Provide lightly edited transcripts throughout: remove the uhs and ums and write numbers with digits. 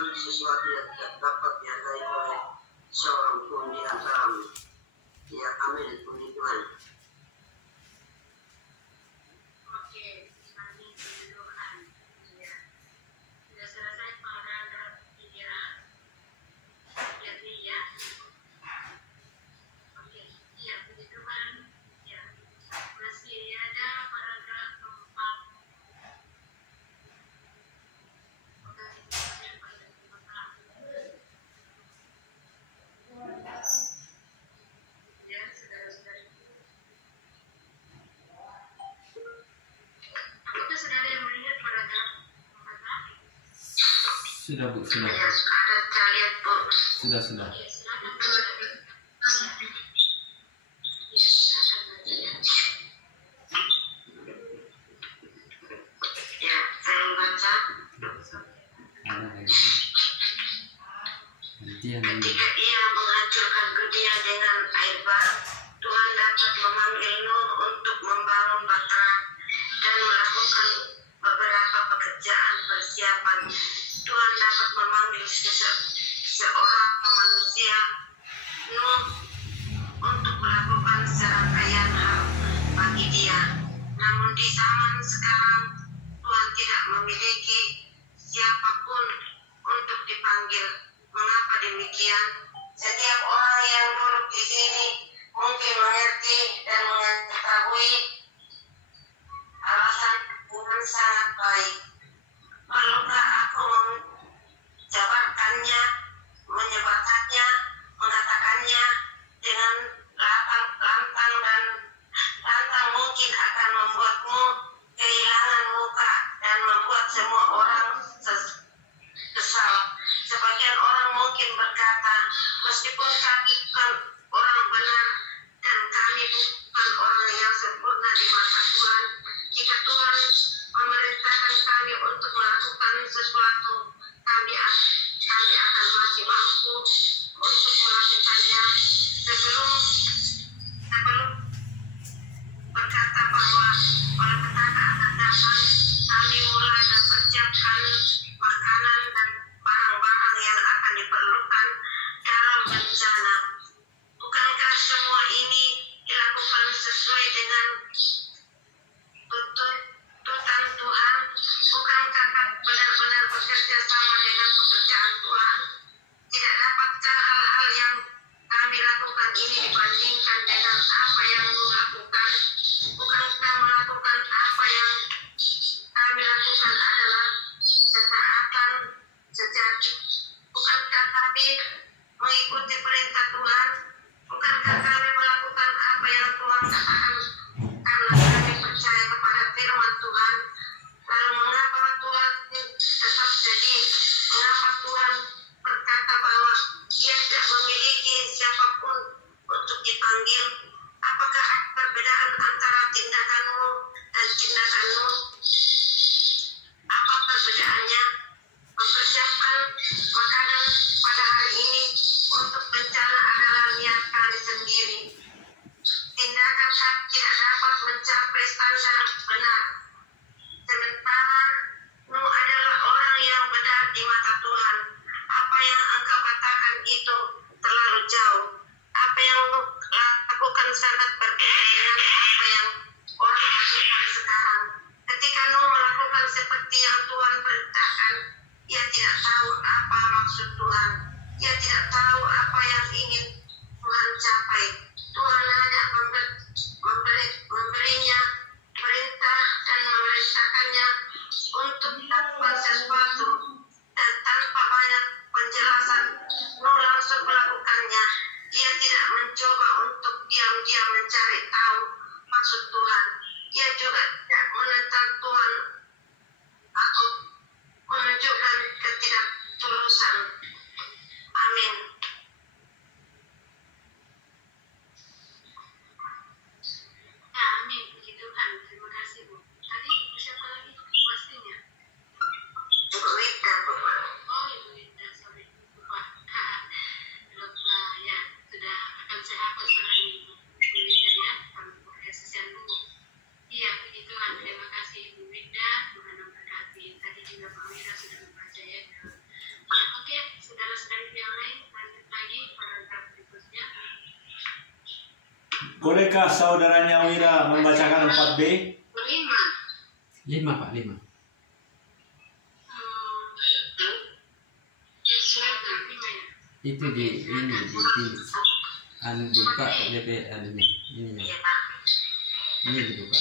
melakukan sesuatu yang tidak dapat dihargai oleh seorang pun di antaramu. Ya, amin. Puji Tuhan. Oke, kami berdoa. Ya, sudah selesai paragraf 3. Jadi ya, oke, iya puji Tuhan. Ya, masih ada paragraf 4. Ya, saudara-saudari. Apakah saudara yang melihat paragraf 4? Sudah Bu, sudah. Ya, ada terlihat Bu. Sudah. Oke, silakan Bu. Ya, silakan baca ya. Ya, saya membaca. Mana lagi? Gantian dulu. Ketika ia menghancurkan dunia dengan air bah, Tuhan dapat memanggil Nuh untuk membangun bahtera dan melakukan beberapa pekerjaan persiapan. Tuhan dapat memanggil seorang manusia, Nuh, untuk melakukan serangkaian hal bagi dia. Namun di zaman sekarang, Tuhan tidak memiliki siapapun untuk dipanggil. Mengapa demikian? Setiap orang yang duduk di sini mungkin mengerti dan mengetahui alasan dengan sangat baik. Perlukah aku menjabarkannya, menyebarkannya, mengatakannya dengan lantang dan lantang mungkin akan membuatmu kehilangan muka dan membuat semua orang kesal. Sebagian orang mungkin berkata, meskipun kami bukan orang benar dan kami bukan orang yang sempurna di mata Tuhan, jika Tuhan memerintahkan kami untuk melakukan sesuatu, kami akan masih mampu untuk melakukannya. Sebelum berkata bahwa malapetaka akan datang, kami mulai mempersiapkan makanan dan barang-barang yang akan diperlukan dalam bencana. Bukankah semua ini dilakukan sesuai dengan tuntutan Tuhan? Bukankah benar-benar bekerja sama dengan pekerjaan Tuhan? Tidak dapatkah hal-hal yang kami lakukan ini dibandingkan dengan apa yang Nuh lakukan? Bukankah melakukan apa yang kami lakukan adalah ketaatan sejati? Bukankah kami mengikuti perintah Tuhan? Bukankah kami melakukan apa yang Tuhan katakan karena kami percaya kepada firman Tuhan? Lalu mengapa Tuhan tetap sedih? Mengapa Tuhan berkata bahwa Ia tidak memiliki siapapun untuk dipanggil? Apakah ada perbedaan antara tindakanmu dan tindakanmu? Apa perbedaannya? Mempersiapkan makanan pada hari ini untuk bencana adalah niat kami sendiri. Tindakan kami tidak dapat mencapai standar benar. Sementara Nuh adalah orang yang benar di mata Tuhan. Apa yang engkau katakan itu terlalu jauh. Apa yang Nuh lakukan sangat berbeda dengan apa yang orang lakukan sekarang. Ketika Nuh melakukan seperti yang Tuhan perintahkan, ia tidak tahu apa maksud Tuhan. Ia tidak tahu apa yang ingin Tuhan capai. Tuhan hanya memberinya perintah dan memerintahkannya untuk melakukan sesuatu, dan tanpa banyak penjelasan Nuh langsung melakukannya. Ia tidak mencoba untuk diam-diam mencari tahu maksud Tuhan. Ia juga tidak menentang Tuhan atau menunjukkan ketidaktulusan. Amin. Amin, puji Tuhan. Bolehkah saudaranya Wira membacakan 4B? 5 Pak, 5. Itu di ini di anu buka DP anu ini ya. Ini dibuka.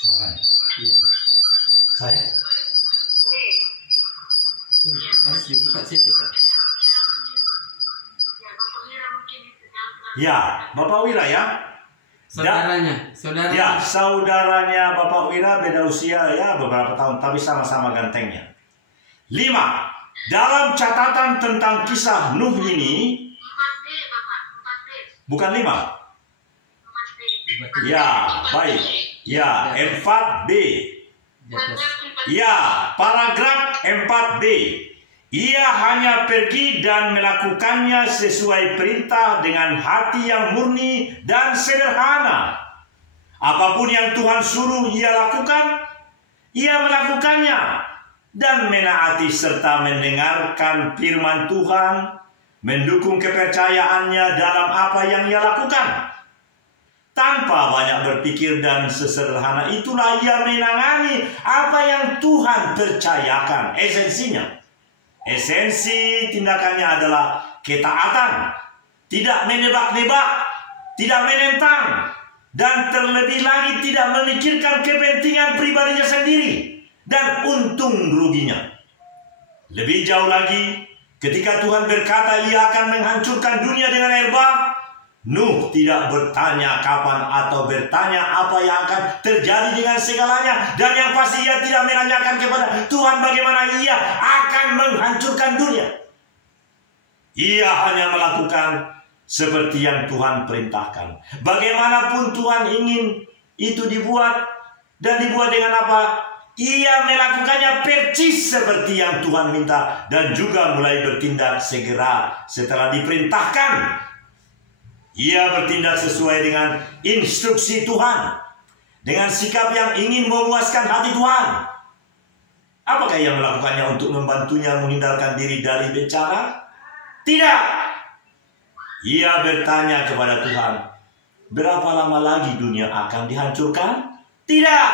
Suaranya. Iya. Saya? Harus dibuka situ Pak. Ya, Bapak Wira ya. Saudaranya. Ya, saudaranya Bapak Wira beda usia ya beberapa tahun, tapi sama-sama gantengnya. 5. Dalam catatan tentang kisah Nuh ini, 4B, Bapak. 4B. bukan 5. 4B. Ya, baik. Ya, 4B. Di atas. Ya, paragraf 4B. Ia hanya pergi dan melakukannya sesuai perintah dengan hati yang murni dan sederhana. Apapun yang Tuhan suruh ia lakukan, ia melakukannya dan menaati serta mendengarkan firman Tuhan, mendukung kepercayaannya dalam apa yang ia lakukan. Tanpa banyak berpikir dan sesederhana itulah ia menangani apa yang Tuhan percayakan. Esensi tindakannya adalah ketaatan, tidak menebak-nebak, tidak menentang, dan terlebih lagi tidak memikirkan kepentingan pribadinya sendiri dan untung ruginya. Lebih jauh lagi, ketika Tuhan berkata ia akan menghancurkan dunia dengan air bah, Nuh tidak bertanya kapan atau bertanya apa yang akan terjadi dengan segalanya. Dan yang pasti ia tidak menanyakan kepada Tuhan bagaimana ia akan menghancurkan dunia. Ia hanya melakukan seperti yang Tuhan perintahkan. Bagaimanapun Tuhan ingin itu dibuat dan dibuat dengan apa, ia melakukannya percis seperti yang Tuhan minta. Dan juga mulai bertindak segera setelah diperintahkan. Ia bertindak sesuai dengan instruksi Tuhan, dengan sikap yang ingin memuaskan hati Tuhan. Apakah ia melakukannya untuk membantunya menghindarkan diri dari bencana? Tidak. Ia bertanya kepada Tuhan, berapa lama lagi dunia akan dihancurkan? Tidak.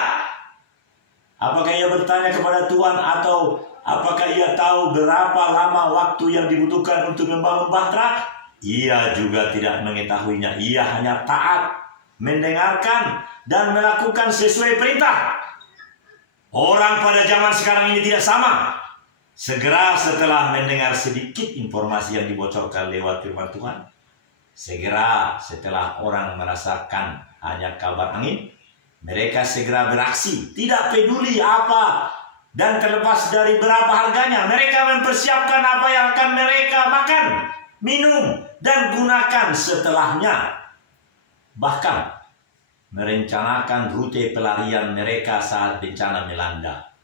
Apakah ia bertanya kepada Tuhan atau apakah ia tahu berapa lama waktu yang dibutuhkan untuk membangun Bahtera? Ia juga tidak mengetahuinya. Ia hanya taat, mendengarkan, dan melakukan sesuai perintah. Orang pada zaman sekarang ini tidak sama. Segera setelah mendengar sedikit informasi yang dibocorkan lewat firman Tuhan, segera setelah orang merasakan hanya kabar angin, mereka segera beraksi. Tidak peduli apa dan terlepas dari berapa harganya, mereka mempersiapkan apa yang akan mereka makan, minum, dan gunakan setelahnya. Bahkan merencanakan rute pelarian mereka saat bencana melanda.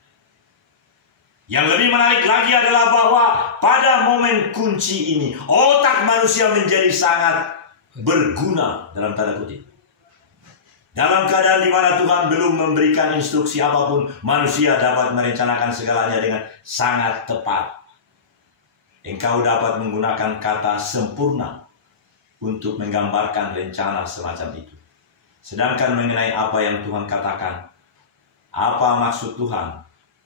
Yang lebih menarik lagi adalah bahwa pada momen kunci ini otak manusia menjadi sangat berguna dalam tanda kutip. Dalam keadaan di mana Tuhan belum memberikan instruksi apapun, manusia dapat merencanakan segalanya dengan sangat tepat. Engkau dapat menggunakan kata sempurna untuk menggambarkan rencana semacam itu. Sedangkan mengenai apa yang Tuhan katakan, apa maksud Tuhan,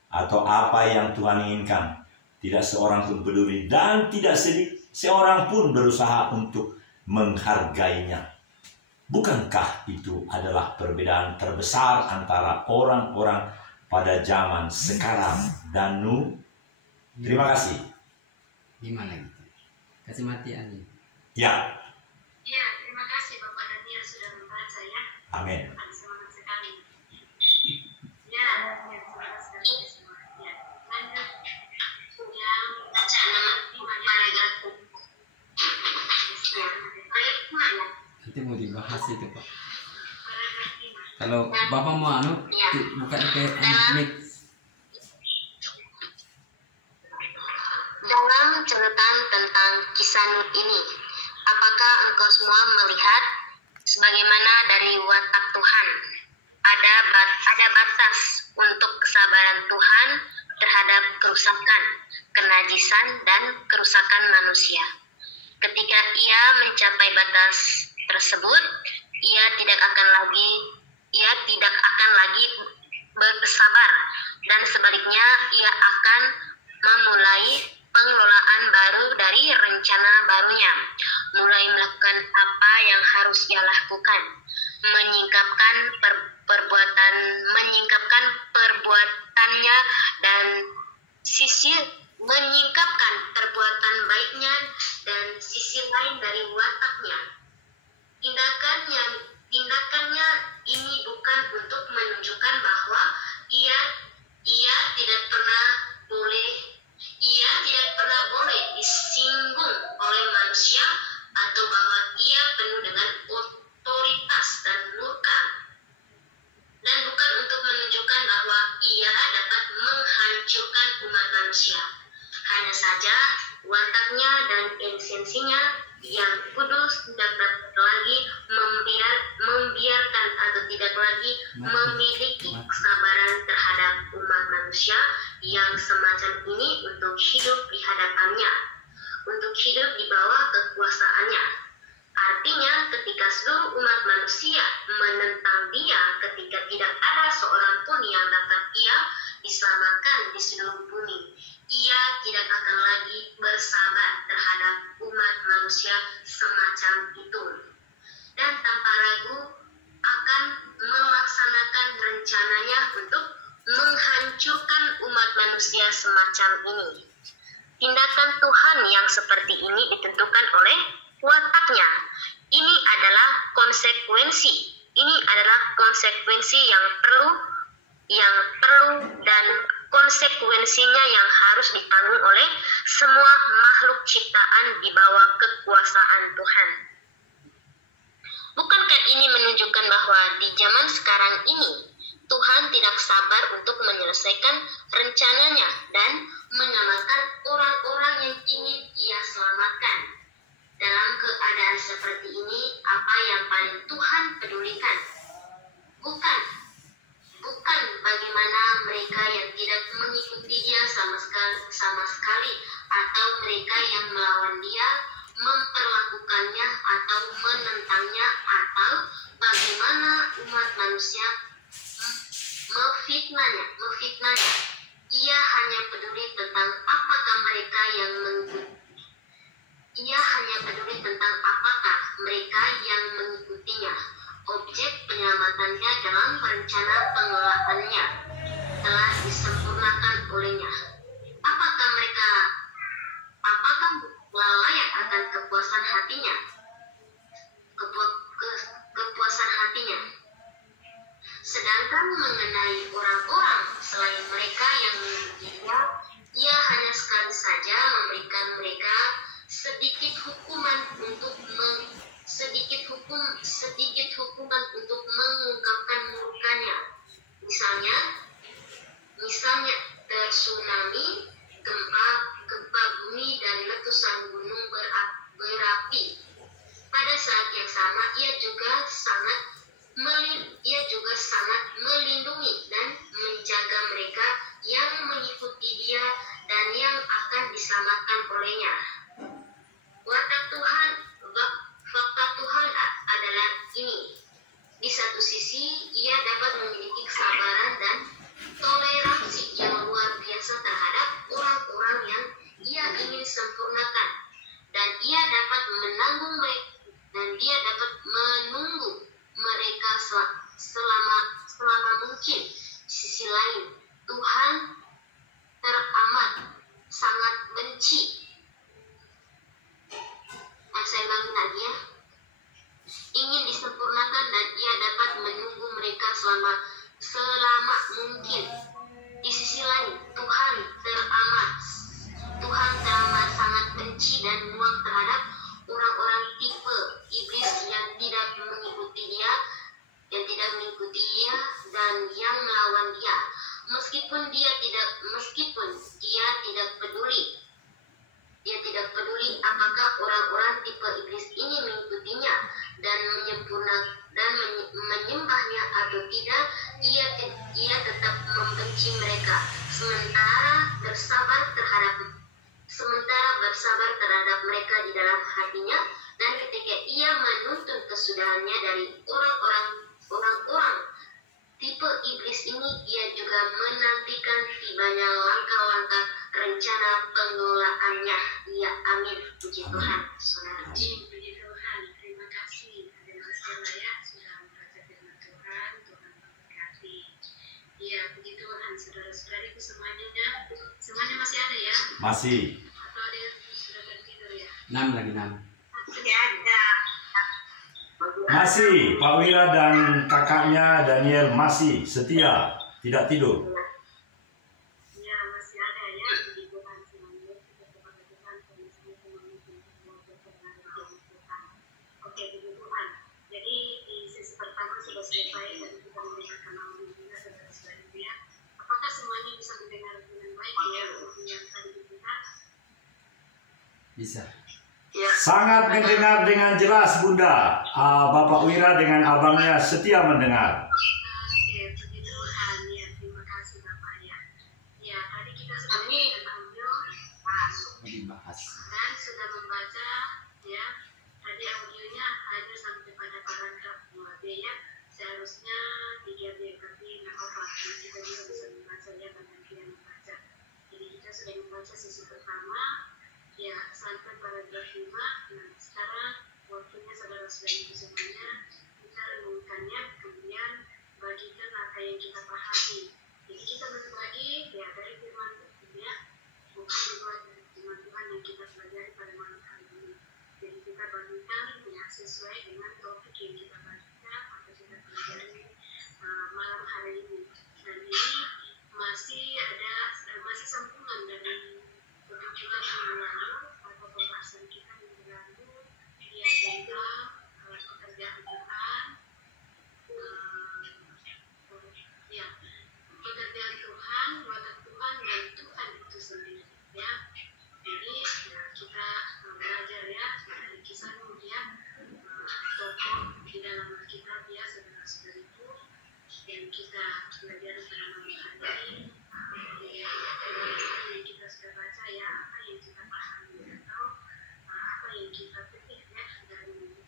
atau apa yang Tuhan inginkan, tidak seorang pun peduli dan tidak seorang pun berusaha untuk menghargainya. Bukankah itu adalah perbedaan terbesar antara orang-orang pada zaman sekarang dan Nuh? Terima kasih. 5 lagi. Kasih mati Ani. Ya. Ya, terima kasih Bapak Daniel sudah membaca ya. Amin. Semangat sekali. Ya, semangat sekali. Semangat. Ya, lanjut. Yang bacaan 5 paragraf. Nanti mau dibahas itu Pak. Paragraf 5. Kalau Bapak mau buka ke mic. Dalam catatan tentang kisah Nuh ini, apakah engkau semua melihat sebagaimana dari watak Tuhan ada batas untuk kesabaran Tuhan terhadap kerusakan, kenajisan, dan kerusakan manusia. Ketika ia mencapai batas tersebut, ia tidak akan lagi bersabar, dan sebaliknya ia akan memulai pengelolaan baru dari rencana barunya, mulai melakukan apa yang harus ia lakukan, menyingkapkan perbuatannya dan menyingkapkan perbuatan baiknya dan sisi lain dari wataknya. Tindakannya ini bukan untuk menunjukkan bahwa ia tidak pernah boleh disinggung oleh manusia, atau bahwa ia penuh dengan otoritas dan murka, dan bukan untuk menunjukkan bahwa ia dapat menghancurkan umat manusia. Hanya saja wataknya dan esensinya yang kudus tidak dapat lagi membiarkan atau tidak lagi memiliki kesabaran terhadap umat manusia yang semacam ini untuk hidup di hadapannya, untuk hidup di bawah kekuasaannya. Artinya, ketika seluruh umat manusia menentang dia, ketika tidak ada seorang pun yang dapat ia diselamatkan di seluruh bumi, ia tidak akan lagi bersabar terhadap umat manusia semacam itu, dan tanpa ragu akan melaksanakan rencananya untuk menghancurkan umat manusia semacam ini. Tindakan Tuhan yang seperti ini ditentukan oleh wataknya. Ini adalah konsekuensi yang perlu dan konsekuensinya yang harus ditanggung oleh semua makhluk ciptaan di bawah kekuasaan Tuhan. Bukankah ini menunjukkan bahwa di zaman sekarang ini Tuhan tidak sabar untuk menyelesaikan rencananya dan menyelamatkan orang-orang yang ingin Ia selamatkan? Dalam keadaan seperti ini, apa yang paling Tuhan pedulikan? Bukan bagaimana mereka yang tidak mengikuti Dia sama sekali, atau mereka yang melawan Dia, memperlakukannya atau menentangnya, atau bagaimana umat manusia memfitnahnya. Ia hanya peduli tentang apakah mereka yang mengikutinya. Objek penyelamatannya dalam rencana pengelolaannya telah disempurnakan olehnya. Apakah layak akan kepuasan hatinya? Sedangkan mengenai orang-orang selain mereka yang mengikutinya, Ia hanya sekali saja memberikan mereka sedikit hukuman untuk mengungkapkan murkanya. Misalnya tsunami, gempa bumi, dan letusan gunung berapi. Pada saat yang sama, ia juga sangat melindungi dan menjaga mereka yang mengikuti Dia dan yang akan diselamatkan olehnya. Fakta Tuhan adalah ini. Di satu sisi, Ia dapat memiliki kesabaran dan toleransi yang luar biasa terhadap orang-orang yang Ia ingin sempurnakan, dan Ia dapat menunggu mereka selama mungkin. Di sisi lain, Tuhan teramat sangat benci. Saya ulangi lagi ya. Ingin disempurnakan, dan Ia dapat menunggu mereka selama mungkin. Di sisi lain, Tuhan teramat sangat benci dan muak terhadap orang-orang tipe iblis yang tidak mengikuti Dia, dan yang melawan Dia, meskipun dia tidak peduli. Dia tidak peduli apakah orang-orang tipe iblis ini mengikutinya dan menyembahnya atau tidak. Ia tetap membenci mereka, sementara sementara bersabar terhadap mereka di dalam hatinya, dan ketika ia menuntun kesudahannya dari orang-orang tipe iblis ini, ia juga menantikan tibanya langkah-langkah rencana pengelolaannya. Ya, amin. Puji Tuhan, saudara. Puji Tuhan, terima kasih. Ada masalah ya, sudah membaca firman Tuhan, Tuhan memberkati. Ya, puji Tuhan, saudara-saudariku semuanya masih ada ya? Masih. Atau ada yang sudah tertidur ya? 6 lagi 6. Masih ada. Masih, Pak Wira dan kakaknya Daniel masih setia, tidak tidur. Ya, masih ada ya. Puji Tuhan, semuanya kita kepada Tuhan, Oke, puji Tuhan. Jadi di sesi pertama sudah selesai dan kita mendengarkan audio juga saudara-saudara ya. Apakah semuanya bisa mendengar dengan baik ya yang tadi kita? Bisa. Ya. Sangat mendengar dengan jelas, Bunda. Bapak Wira dengan abangnya setia mendengar. Oke, puji Tuhan ya. Terima kasih Bapak ya. Ya, tadi kita sudah mendengarkan audio Dibahas. dan sudah membaca ya. Tadi audionya hanya sampai pada paragraf 2B ya. Seharusnya 3B tapi nggak apa-apa. Karena kita juga bisa membaca ya dan membaca. Jadi kita sudah membaca sesi pertama ya sampai paragraf 5. Nah, sekarang waktunya saudara-saudari semuanya kita renungkannya, kemudian bagikan apa yang kita pahami. Jadi kita berbagi ya dari firman Tuhan ya, bukan dibuat dari firman Tuhan yang kita pelajari pada malam hari ini. Jadi kita bagikan ya sesuai dengan topik yang kita baca atau kita pelajari malam hari ini. Dan ini masih sambungan dari juga minggu lalu atau pembahasan kita minggu lalu dia tentang pekerjaan Tuhan, ya pekerjaan Tuhan, watak Tuhan dan Tuhan itu sendiri ya. Jadi ya, kita belajar ya dari kisah Nuh ya, tokoh di dalam Alkitab ya saudara-saudariku, yang kita belajar pada malam hari ini. Yang kita sudah baca ya, apa yang kita pahami atau apa yang kita petik ya dari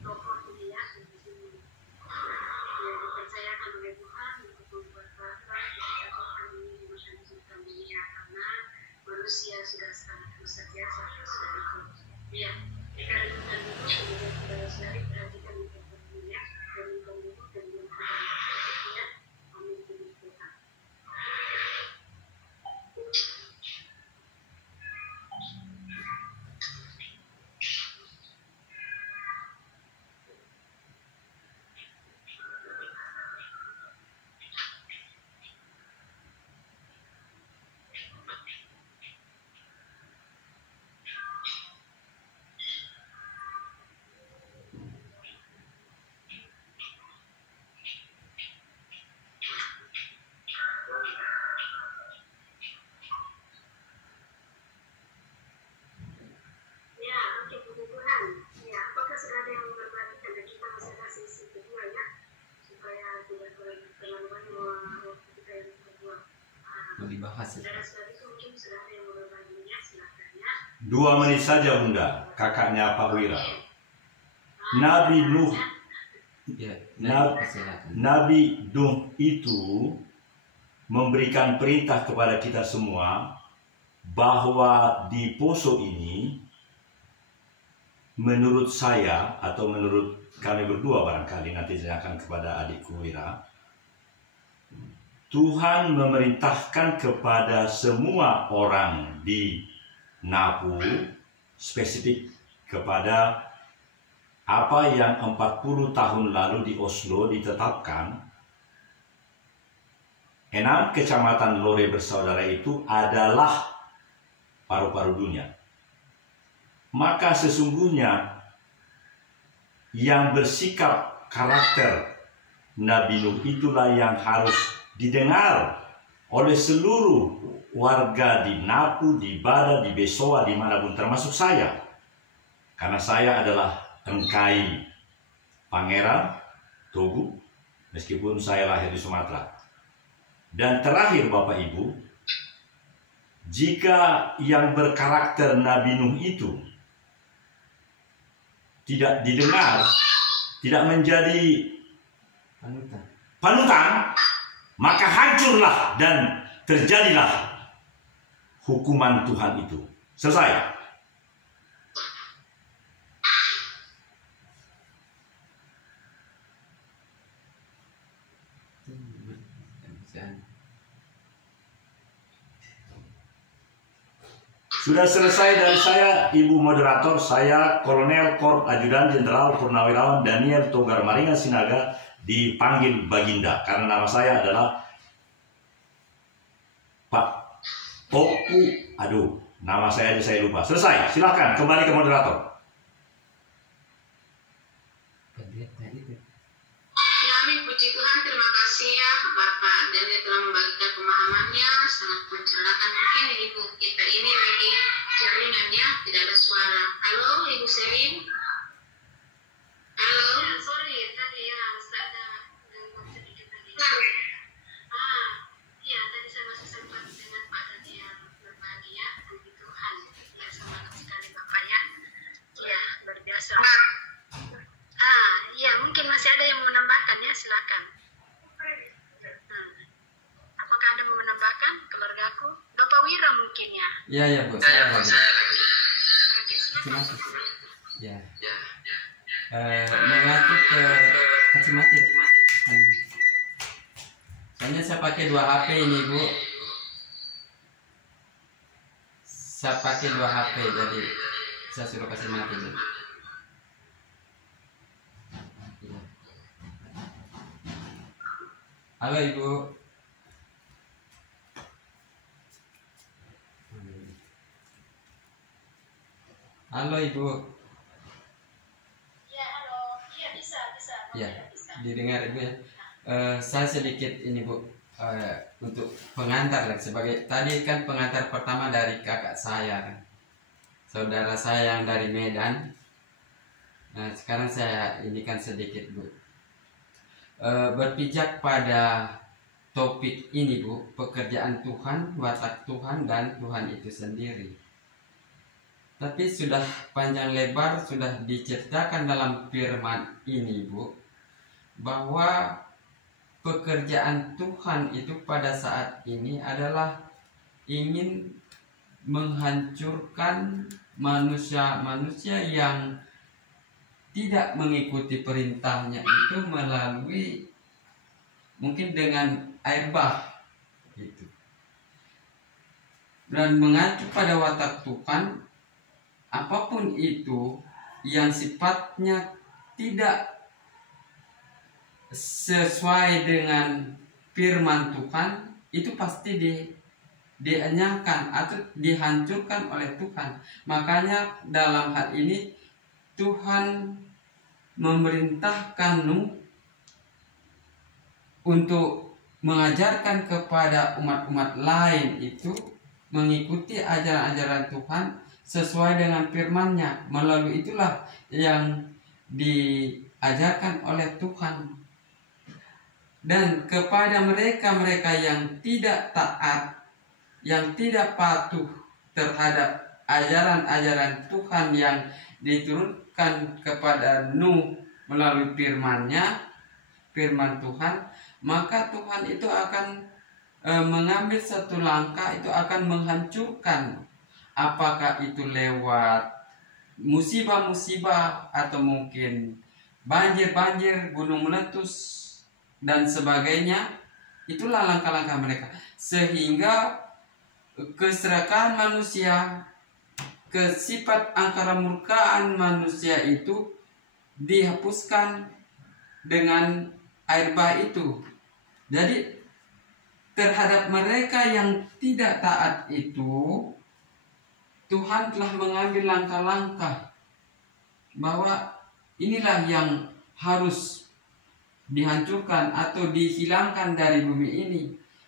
tokoh ini ya di sini yang dipercayakan oleh Tuhan untuk membuat bangsa ketika Tuhan ini dimaksudkan dunia karena manusia sudah sangat rusak ya saudara-saudariku. Ya, kita renungkan dulu kemudian saudara-saudari perhatikan untuk dunia dan kemudian ya. Amin. Tuhan. Dibahas. 2 menit saja, Bunda, kakaknya Pak Wira. Nabi Nuh, Ya, Nabi Nuh itu memberikan perintah kepada kita semua bahwa di poso ini, menurut saya atau menurut kami berdua barangkali nanti saya akan kepada adikku Wira, Tuhan memerintahkan kepada semua orang di Napu, spesifik kepada apa yang 40 tahun lalu di Oslo ditetapkan. 6 kecamatan Lore bersaudara itu adalah paru-paru dunia. Maka sesungguhnya yang bersikap karakter Nabi Nuh itulah yang harus didengar oleh seluruh warga di Napu, di Bada, di Besoa, dimanapun termasuk saya. Karena saya adalah Engkai Pangeran Togu, meskipun saya lahir di Sumatera. Dan terakhir Bapak Ibu, jika yang berkarakter Nabi Nuh itu tidak didengar, tidak menjadi panutan, maka hancurlah dan terjadilah hukuman Tuhan itu. Selesai. Sudah selesai dari saya, Ibu Moderator. Saya Kolonel Korps Ajudan Jenderal Purnawirawan Daniel Togar Maringa Sinaga, dipanggil Baginda karena nama saya adalah Pak Toku. Aduh, nama saya aja saya lupa. Selesai, silahkan kembali ke moderator. Amin, puji Tuhan, terima kasih ya Bapak Daniel telah membagikan pemahamannya, sangat mencerahkan. Mungkin Ibu kita ini lagi jaringannya tidak ada suara. Halo Ibu Selin. Halo. Ya, sorry tadi ya ada gangguan sedikit tadi. Iya tadi saya masih sempat dengan Pak Daniel berbagi ya, puji Tuhan. Ya semangat sekali Bapak ya. Iya luar biasa. Iya mungkin masih ada yang mau menambahkan ya, silakan. Apakah ada mau menambahkan keluargaku? Bapak Wira mungkin ya? Iya Bu. Saya lagi. Oke, silakan. Ya. Mengacu ke kacamata. Soalnya saya pakai 2 HP ini Bu. Saya pakai 2 HP, jadi saya suruh kasih mati Bu. Halo Ibu. Halo Ibu. Ya halo, iya bisa. Ya, didengar Ibu ya. Saya sedikit ini Bu, untuk pengantar lah, sebagai tadi kan pengantar pertama dari kakak saya kan, saudara saya yang dari Medan. Nah sekarang saya ini kan sedikit Bu, berpijak pada topik ini Bu, pekerjaan Tuhan, watak Tuhan, dan Tuhan itu sendiri. Tapi sudah panjang lebar sudah diceritakan dalam firman ini Bu, bahwa pekerjaan Tuhan itu pada saat ini adalah ingin menghancurkan manusia-manusia yang tidak mengikuti perintahnya itu melalui mungkin dengan air bah gitu. Dan mengacu pada watak Tuhan, apapun itu yang sifatnya tidak sesuai dengan firman Tuhan itu pasti dienyahkan atau dihancurkan oleh Tuhan. Makanya dalam hal ini Tuhan memerintahkan Nuh untuk mengajarkan kepada umat-umat lain itu mengikuti ajaran-ajaran Tuhan sesuai dengan firman-Nya. Melalui itulah yang diajarkan oleh Tuhan. Dan kepada mereka-mereka yang tidak taat, yang tidak patuh terhadap ajaran-ajaran Tuhan yang diturunkan kepada Nuh melalui firman-Nya, firman Tuhan, maka Tuhan itu akan mengambil satu langkah, itu akan menghancurkan. Apakah itu lewat musibah-musibah atau mungkin banjir-banjir, gunung meletus dan sebagainya. Itulah langkah-langkah mereka, sehingga keserakahan manusia, kesifat angkara murkaan manusia itu dihapuskan dengan air bah itu. Jadi terhadap mereka yang tidak taat itu, Tuhan telah mengambil langkah-langkah bahwa inilah yang harus dihancurkan atau dihilangkan dari bumi ini,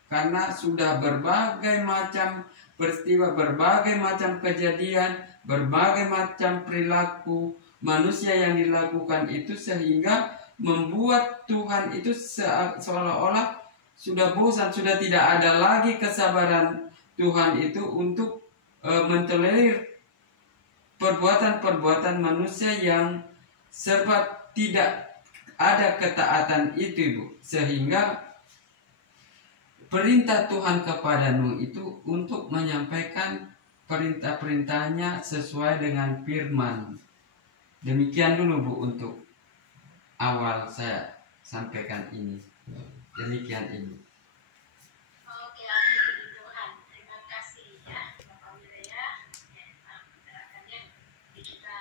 karena sudah berbagai macam peristiwa, berbagai macam kejadian, berbagai macam perilaku manusia yang dilakukan itu, sehingga membuat Tuhan itu seolah-olah sudah bosan, sudah tidak ada lagi kesabaran Tuhan itu untuk mentolerir perbuatan-perbuatan manusia yang serba tidak ada ketaatan itu, Ibu. Sehingga perintah Tuhan kepada Nuh itu untuk menyampaikan perintah-perintahnya sesuai dengan firman. Demikian dulu, Bu, untuk awal saya sampaikan ini. Demikian, Ibu. Oke, amin puji Tuhan. Terima kasih ya Bapak Wira ya. Penjelasannya kita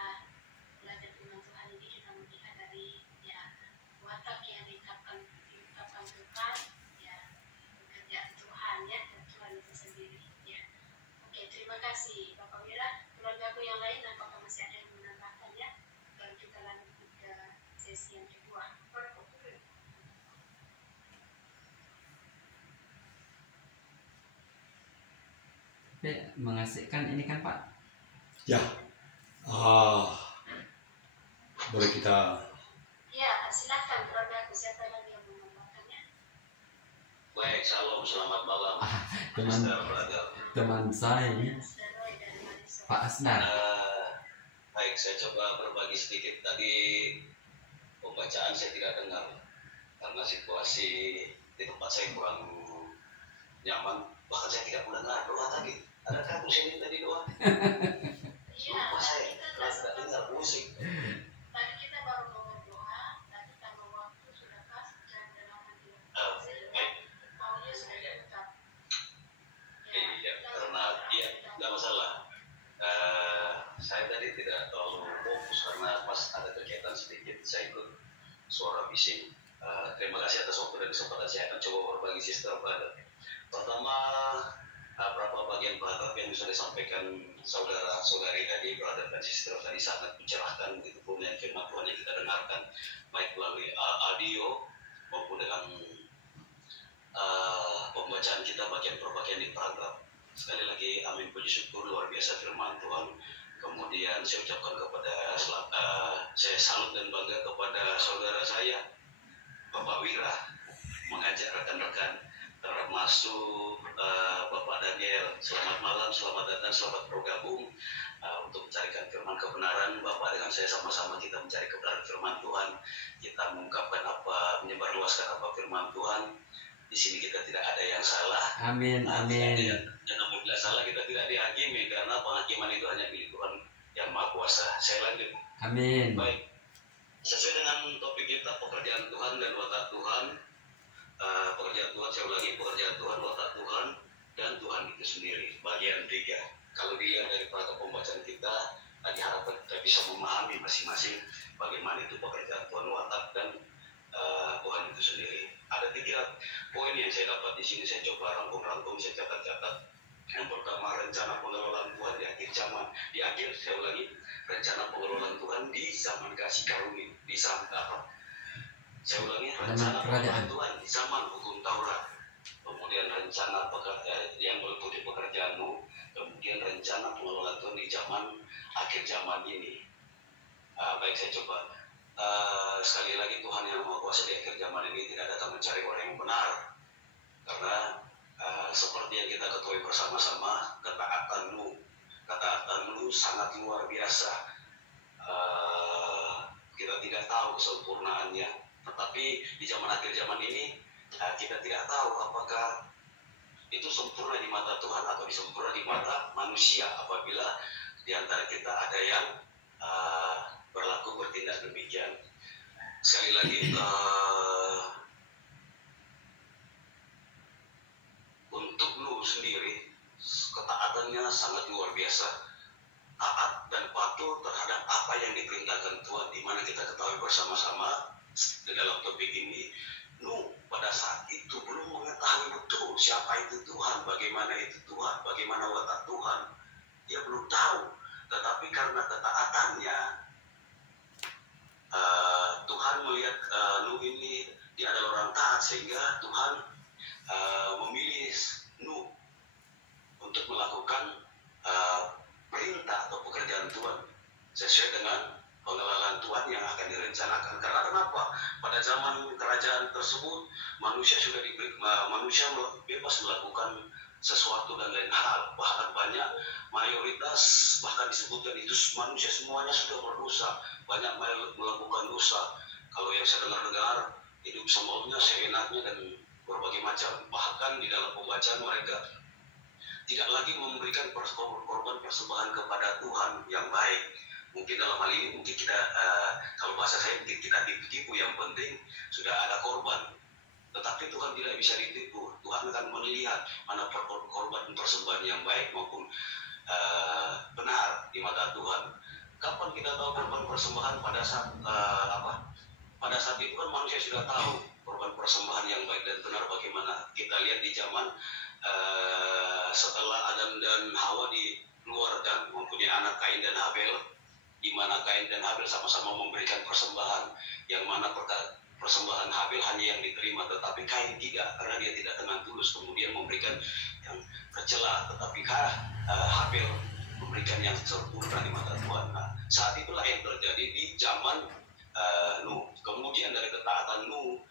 belajar firman Tuhan ini kita melihat dari ya watak yang diungkapkan Tuhan, ya pekerjaan Tuhan ya, dan Tuhan itu sendiri ya. Oke, terima kasih Bapak Wira. Keluargaku yang lain apakah masih ada yang menambahkan ya? Dan kita lanjut ke sesi yang kedua. Mengasihkan ini kan, Pak? Ya, boleh kita. Ya, silakan keluargaku, siapa lagi yang menambahkannya? Baik, salam, selamat malam. Teman saya ini, Pak Asnar. Baik, saya coba berbagi sedikit. Tadi pembacaan saya tidak dengar karena situasi di tempat saya kurang nyaman. Bahkan saya tidak mendengar doa tadi. Adakah musik tadi doa? Lupa saya, kalau tidak dengar musik. Tadi kita baru ngomong doa, tadi tambah waktu sudah pas jam 8.30. Audio sudah dibuka. Iya, karena iya, nggak masalah. Saya tadi tidak terlalu fokus karena pas ada kegiatan sedikit saya ikut suara bising. Terima kasih atas waktu dan kesempatan. Saya akan coba berbagi sister brother. Pertama, beberapa bagian paragraf yang bisa disampaikan saudara-saudari tadi, brother dan sister tadi sangat mencerahkan begitu pun yang firman Tuhan yang kita dengarkan baik melalui audio maupun dengan pembacaan kita bagian per bagian di paragraf. Sekali lagi, amin puji syukur luar biasa firman Tuhan. Kemudian saya ucapkan kepada saya salut dan bangga kepada saudara saya Bapak Wira mengajak rekan-rekan termasuk Bapak Daniel. Selamat malam, selamat datang, selamat bergabung untuk mencarikan firman kebenaran. Bapak dengan saya sama-sama kita mencari kebenaran firman Tuhan. Kita mengungkapkan apa, menyebarluaskan apa firman Tuhan. Di sini kita tidak ada yang salah. Amin, amin. Dan apabila salah kita tidak dihakimi karena penghakiman itu hanya milik Tuhan yang Maha Kuasa. Saya lanjut. Amin. Baik. Sesuai dengan topik kita pekerjaan Tuhan dan watak Tuhan. Pekerjaan Tuhan, saya ulangi, pekerjaan Tuhan, watak Tuhan, dan Tuhan itu sendiri. Bagian 3. Kalau dilihat dari para pembacaan kita, diharapkan kita bisa memahami masing-masing bagaimana itu pekerjaan Tuhan, watak, dan Tuhan itu sendiri. Ada 3 poin yang saya dapat di sini. Saya coba rangkum-rangkum, saya catat-catat. Yang pertama, rencana pengelolaan Tuhan di akhir zaman. Di akhir, saya ulangi, rencana pengelolaan Tuhan di zaman kasih karunia, di zaman apa? Saya ulangi, rencana pengelolaan Tuhan di zaman hukum Taurat. Kemudian rencana yang meliputi pekerjaanmu. Kemudian rencana pengelolaan Tuhan di zaman akhir zaman ini. Baik, saya coba. Sekali lagi, Tuhan yang Maha Kuasa di akhir zaman ini tidak datang mencari orang yang benar. Karena seperti yang kita ketahui bersama-sama, ketaatanmu sangat luar biasa. Kita tidak tahu kesempurnaannya. Tetapi di zaman akhir zaman ini, kita tidak tahu apakah itu sempurna di mata Tuhan atau sempurna di mata manusia apabila di antara kita ada yang berlaku bertindak demikian. Sekali lagi, untuk Nuh sendiri ketaatannya sangat luar biasa, taat dan patuh terhadap apa yang diperintahkan Tuhan. Di mana kita ketahui bersama-sama di dalam topik ini, Nuh pada saat itu belum mengetahui betul siapa itu Tuhan, bagaimana itu Tuhan, bagaimana watak Tuhan. Dia belum tahu, tetapi karena ketaatannya, Tuhan melihat Nuh ini dia adalah orang taat, sehingga Tuhan memilih Nuh untuk melakukan perintah atau pekerjaan Tuhan sesuai dengan pengelolaan Tuhan yang akan direncanakan. Karena kenapa? Pada zaman kerajaan tersebut manusia sudah manusia bebas melakukan sesuatu dan lain hal. Bahkan banyak mayoritas, bahkan disebutkan itu manusia semuanya sudah berdosa, banyak melakukan dosa. Kalau yang saya dengar hidup semaunya, seenaknya, dan berbagai macam. Bahkan di dalam pembacaan mereka tidak lagi memberikan korban persembahan kepada Tuhan yang baik. Mungkin dalam hal ini mungkin kita, kalau bahasa saya, mungkin kita ditipu. Yang penting sudah ada korban. Tetapi Tuhan tidak bisa ditipu. Tuhan akan melihat mana korban persembahan yang baik maupun benar di mata Tuhan. Kapan kita tahu korban persembahan? Pada saat pada saat itu kan manusia sudah tahu korban persembahan yang baik dan benar bagaimana. Kita lihat di zaman setelah Adam dan Hawa dikeluarkan, mempunyai anak Kain dan Habel, di mana Kain dan Habel sama-sama memberikan persembahan, yang mana persembahan Habel hanya yang diterima, tetapi Kain tidak, karena dia tidak dengan tulus, kemudian memberikan yang tercela, tetapi Habel memberikan yang sempurna di mata Tuhan. Nah, saat itulah yang terjadi di zaman Nuh. Kemudian dari ketaatan Nuh,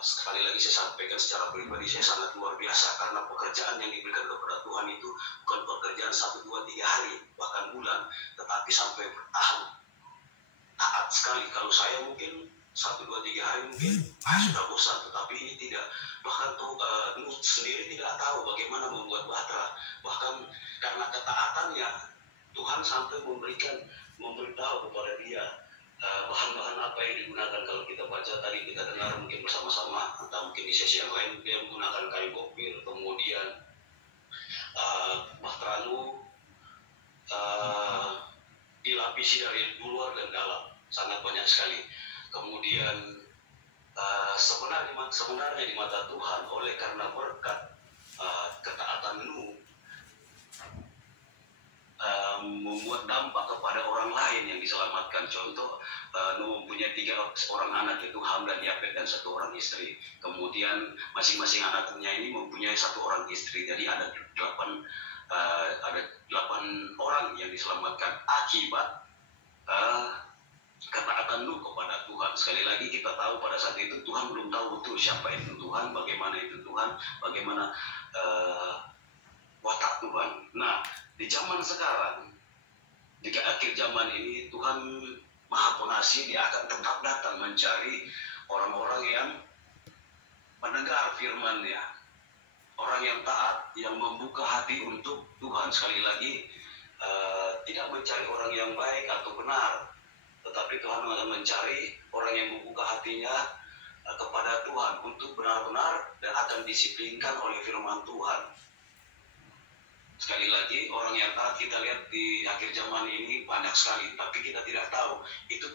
sekali lagi saya sampaikan secara pribadi, saya sangat luar biasa, karena pekerjaan yang diberikan kepada Tuhan itu bukan pekerjaan 1, 2, 3 hari, bahkan bulan, tetapi sampai bertahun. Taat sekali. Kalau saya mungkin 1, 2, 3 hari mungkin sudah bosan, tetapi ini tidak. Bahkan Nuh sendiri tidak tahu bagaimana membuat bahtera. Bahkan karena ketaatannya, Tuhan sampai memberitahu kepada dia bahan-bahan apa yang digunakan. Kalau kita baca tadi, kita dengar mungkin bersama-sama, atau mungkin di sesi yang lain, dia menggunakan kayu bopir, kemudian bahtera Nuh dilapisi dari luar dan dalam, sangat banyak sekali. Kemudian sebenarnya di mata Tuhan, oleh karena berkat ketaatan Nuh, membuat dampak kepada orang lain yang diselamatkan. Contoh, Nuh mempunyai 3 orang anak, yaitu Ham dan Yafet, dan 1 orang istri. Kemudian masing-masing anaknya ini mempunyai 1 orang istri. Jadi ada 8 orang yang diselamatkan akibat ketaatan Nuh kepada Tuhan. Sekali lagi kita tahu pada saat itu Tuhan belum tahu betul siapa itu Tuhan, bagaimana itu Tuhan, bagaimana watak Tuhan. Nah, di zaman sekarang, di akhir zaman ini, Tuhan Maha Pengasih, dia akan tetap datang mencari orang-orang yang mendengar firman-Nya, orang yang taat, yang membuka hati untuk Tuhan. Sekali lagi, tidak mencari orang yang baik atau benar, tetapi Tuhan akan mencari orang yang membuka hatinya kepada Tuhan untuk benar-benar dan akan disiplinkan oleh firman Tuhan. Sekali lagi, orang yang taat kita lihat di akhir zaman ini banyak sekali, tapi kita tidak tahu itu